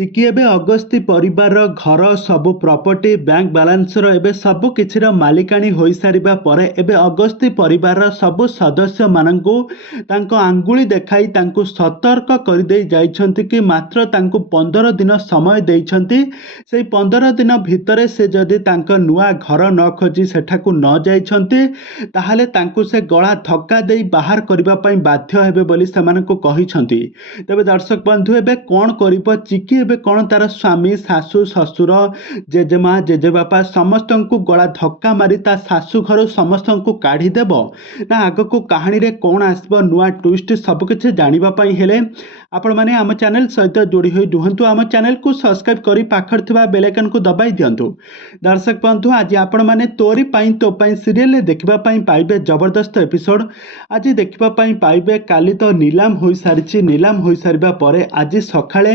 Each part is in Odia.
ଚିକି ଏବେ ଅଗସ୍ତି ପରିବାରର ଘର ସବୁ ପ୍ରପର୍ଟି ବ୍ୟାଙ୍କ ବାଲାନ୍ସର ଏବେ ସବୁ କିଛିର ମାଲିକାଣୀ ହୋଇସାରିବା ପରେ ଏବେ ଅଗସ୍ତି ପରିବାରର ସବୁ ସଦସ୍ୟମାନଙ୍କୁ ତାଙ୍କ ଆଙ୍ଗୁଳି ଦେଖାଇ ତାଙ୍କୁ ସତର୍କ କରିଦେଇ ଯାଇଛନ୍ତି କି ମାତ୍ର ତାଙ୍କୁ 15 ଦିନ ସମୟ ଦେଇଛନ୍ତି। ସେଇ 15 ଦିନ ଭିତରେ ସେ ଯଦି ତାଙ୍କ ନୂଆ ଘର ନ ଖୋଜି ସେଠାକୁ ନ ଯାଇଛନ୍ତି ତାହେଲେ ତାଙ୍କୁ ସେ ଗଳା ଧକ୍କା ଦେଇ ବାହାର କରିବା ପାଇଁ ବାଧ୍ୟ ହେବେ ବୋଲି ସେମାନଙ୍କୁ କହିଛନ୍ତି। ତେବେ ଦର୍ଶକ ବନ୍ଧୁ ଏବେ କ'ଣ କରିବ ଚିକି? ଏବେ କ'ଣ ତାର ସ୍ୱାମୀ ଶାଶୁ ଶ୍ୱଶୁର ଜେଜେମା ଜେଜେବାପା ସମସ୍ତଙ୍କୁ ଗଳା ଧକ୍କା ମାରି ତା ଶାଶୁ ଘରୁ ସମସ୍ତଙ୍କୁ କାଢ଼ିଦେବ ନା ଆଗକୁ କାହାଣୀରେ କ'ଣ ଆସିବ ନୂଆ ଟ୍ୱିଷ୍ଟ ସବୁକିଛି ଜାଣିବା ପାଇଁ ହେଲେ ଆପଣମାନେ ଆମ ଚ୍ୟାନେଲ ସହିତ ଯୋଡ଼ି ହୋଇ ରୁହନ୍ତୁ। ଆମ ଚ୍ୟାନେଲକୁ ସବସ୍କ୍ରାଇବ୍ କରି ପାଖରେ ଥିବା ବେଲ୍ ଆଇକନକୁ ଦବାଇ ଦିଅନ୍ତୁ। ଦର୍ଶକ ବନ୍ଧୁ ଆଜି ଆପଣମାନେ ତୋରି ପାଇଁ ତୋ ପାଇଁ ସିରିଏଲରେ ଦେଖିବା ପାଇଁ ପାଇବେ ଜବରଦସ୍ତ ଏପିସୋଡ଼। ଆଜି ଦେଖିବା ପାଇଁ ପାଇବେ କାଲି ତ ନିଲାମ ହୋଇସାରିଛି। ନିଲାମ ହୋଇସାରିବା ପରେ ଆଜି ସକାଳେ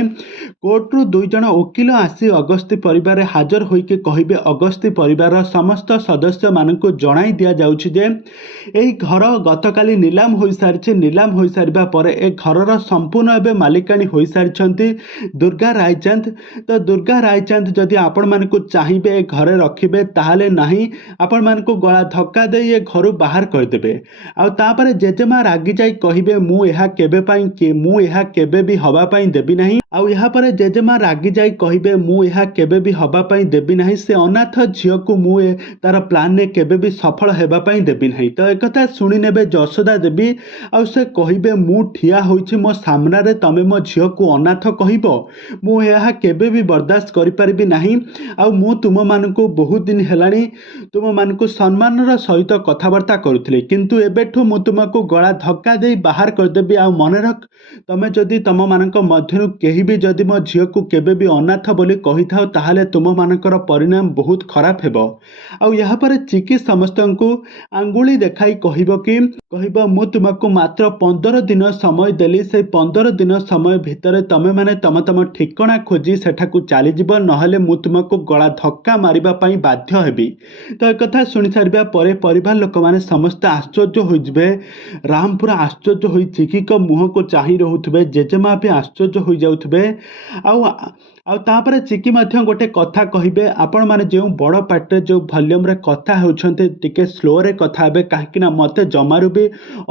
କୋର୍ଟରୁ 2 ଜଣ ଓକିଲ ଆସି ଅଗସ୍ତି ପରିବାରରେ ହାଜର ହୋଇକି କହିବେ ଅଗସ୍ତି ପରିବାରର ସମସ୍ତ ସଦସ୍ୟମାନଙ୍କୁ ଜଣାଇ ଦିଆଯାଉଛି ଯେ ଏହି ଘର ଗତକାଲି ନିଲାମ ହୋଇସାରିଛି। ନିଲାମ ହୋଇସାରିବା ପରେ ଏ ଘରର ସମ୍ପୂର୍ଣ୍ଣ ଏବେ ମାଲିକାଣୀ ହୋଇସାରିଛନ୍ତି ଦୁର୍ଗା ରାୟଚାନ୍ଦ। ତ ଦୁର୍ଗା ରାୟଚାନ୍ଦ ଯଦି ଆପଣମାନଙ୍କୁ ଚାହିଁବେ ଏ ଘରେ ରଖିବେ ତାହେଲେ ନାହିଁ ଆପଣମାନଙ୍କୁ ଗଳା ଧକ୍କା ଦେଇ ଏ ଘରୁ ବାହାର କରିଦେବେ। ଆଉ ତାପରେ ଜେଜେମା ରାଗି ଯାଇ କହିବେ ମୁଁ ଏହା କେବେ ବି ହେବା ପାଇଁ ଦେବି ନାହିଁ। ଆଉ ଏହାପରେ ଜେଜେମା ରାଗି ଯାଇ କହିବେ ମୁଁ ଏହା କେବେ ବି ହେବା ପାଇଁ ଦେବି ନାହିଁ। ସେ ଅନାଥ ଝିଅକୁ ମୁଁ ତାର ପ୍ଲାନରେ କେବେ ବି ସଫଳ ହେବା ପାଇଁ ଦେବି ନାହିଁ। ତ ଏକଥା ଶୁଣି ନେବେ ଯଶୋଦା ଦେବୀ ଆଉ ସେ କହିବେ ମୁଁ ଠିଆ ହୋଇଛି ମୋ ସାମ୍ନାରେ ତମେ ମୋ ଝିଅକୁ ଅନାଥ କହିବ? ମୁଁ ଏହା କେବେ ବି ବରଦାସ୍ତ କରିପାରିବି ନାହିଁ। ଆଉ ମୁଁ ତୁମମାନଙ୍କୁ ବହୁତ ଦିନ ହେଲାଣି ତୁମମାନଙ୍କୁ ସମ୍ମାନର ସହିତ କଥାବାର୍ତ୍ତା କରୁଥିଲି କିନ୍ତୁ ଏବେଠୁ ମୁଁ ତୁମକୁ ଗଳା ଧକ୍କା ଦେଇ ବାହାର କରିଦେବି। ଆଉ ମନେ ରଖ ତମେ ଯଦି ତମମାନଙ୍କ ମଧ୍ୟରୁ କେହି ବି ଯଦି ମୋ ଝିଅକୁ କେବେ ବି ଅନାଥ ବୋଲି କହିଥାଅ ତାହେଲେ ତୁମମାନଙ୍କର ପରିଣାମ ବହୁତ ଖରାପ ହେବ। ଆଉ ଏହାପରେ ଚିକି ସମସ୍ତଙ୍କୁ ଆଙ୍ଗୁଳି ଦେଖାଇ କହିବ ମୁଁ ତୁମକୁ ମାତ୍ର 15 ଦିନ ସମୟ ଦେଲି। ସେଇ 15 ଦିନ ସମୟ ଭିତରେ ତମେମାନେ ତମ ଠିକଣା ଖୋଜି ସେଠାକୁ ଚାଲିଯିବ ନହେଲେ ମୁଁ ତୁମକୁ ଗଳା ଧକ୍କା ମାରିବା ପାଇଁ ବାଧ୍ୟ ହେବି। ତ ଏକଥା ଶୁଣି ସାରିବା ପରେ ପରିବାର ଲୋକମାନେ ସମସ୍ତେ ଆଶ୍ଚର୍ଯ୍ୟ ହୋଇଯିବେ। ରାମ ପୁରା ଆଶ୍ଚର୍ଯ୍ୟ ହୋଇ ଚିକିଙ୍କ ମୁହଁକୁ ଚାହିଁ ରହୁଥିବେ। ଜେଜେମା ବି ଆଶ୍ଚର୍ଯ୍ୟ ହୋଇଯାଉଥିବେ। ଆଉ ତାପରେ ଚିକି ମଧ୍ୟ ଗୋଟେ କଥା କହିବେ ଆପଣମାନେ ଯେଉଁ ବଡ଼ ପାଟିରେ ଯେଉଁ ଭଲ୍ୟୁମ୍ରେ କଥା ହେଉଛନ୍ତି ଟିକେ ସ୍ଲୋରେ କଥା ହେବେ କାହିଁକି ନା ମୋତେ ଜମାରୁ ବି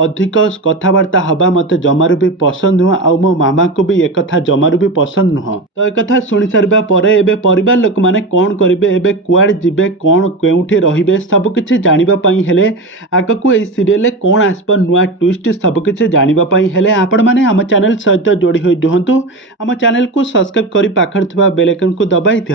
ଅଧିକ କଥାବାର୍ତ୍ତା ହେବା ମୋତେ ଜମାରୁ ବି ପସନ୍ଦ ନୁହଁ। ଆଉ ମୋ ମାମାକୁ ବି ଏକଥା ଜମାରୁ ବି ପସନ୍ଦ ନୁହଁ। ତ ଏକଥା ଶୁଣି ସାରିବା ପରେ ଏବେ ପରିବାର ଲୋକମାନେ କ'ଣ କରିବେ ଏବେ କୁଆଡ଼େ ଯିବେ କ'ଣ କେଉଁଠି ରହିବେ ସବୁକିଛି ଜାଣିବା ପାଇଁ ହେଲେ ଆଗକୁ ଏହି ସିରିଏଲରେ କ'ଣ ଆସିବ ନୂଆ ଟ୍ୱିଷ୍ଟ ସବୁକିଛି ଜାଣିବା ପାଇଁ ହେଲେ ଆପଣମାନେ ଆମ ଚ୍ୟାନେଲ ସହିତ ଯୋଡ଼ି ହୋଇ ରୁହନ୍ତୁ। ଆମ ଚ୍ୟାନେଲକୁ ସବସ୍କ୍ରାଇବ୍ କରି ପାଖରେ ଥିବା ବେଲ୍ ଆଇକନକୁ ଦବାଇ ଦିଅନ୍ତୁ।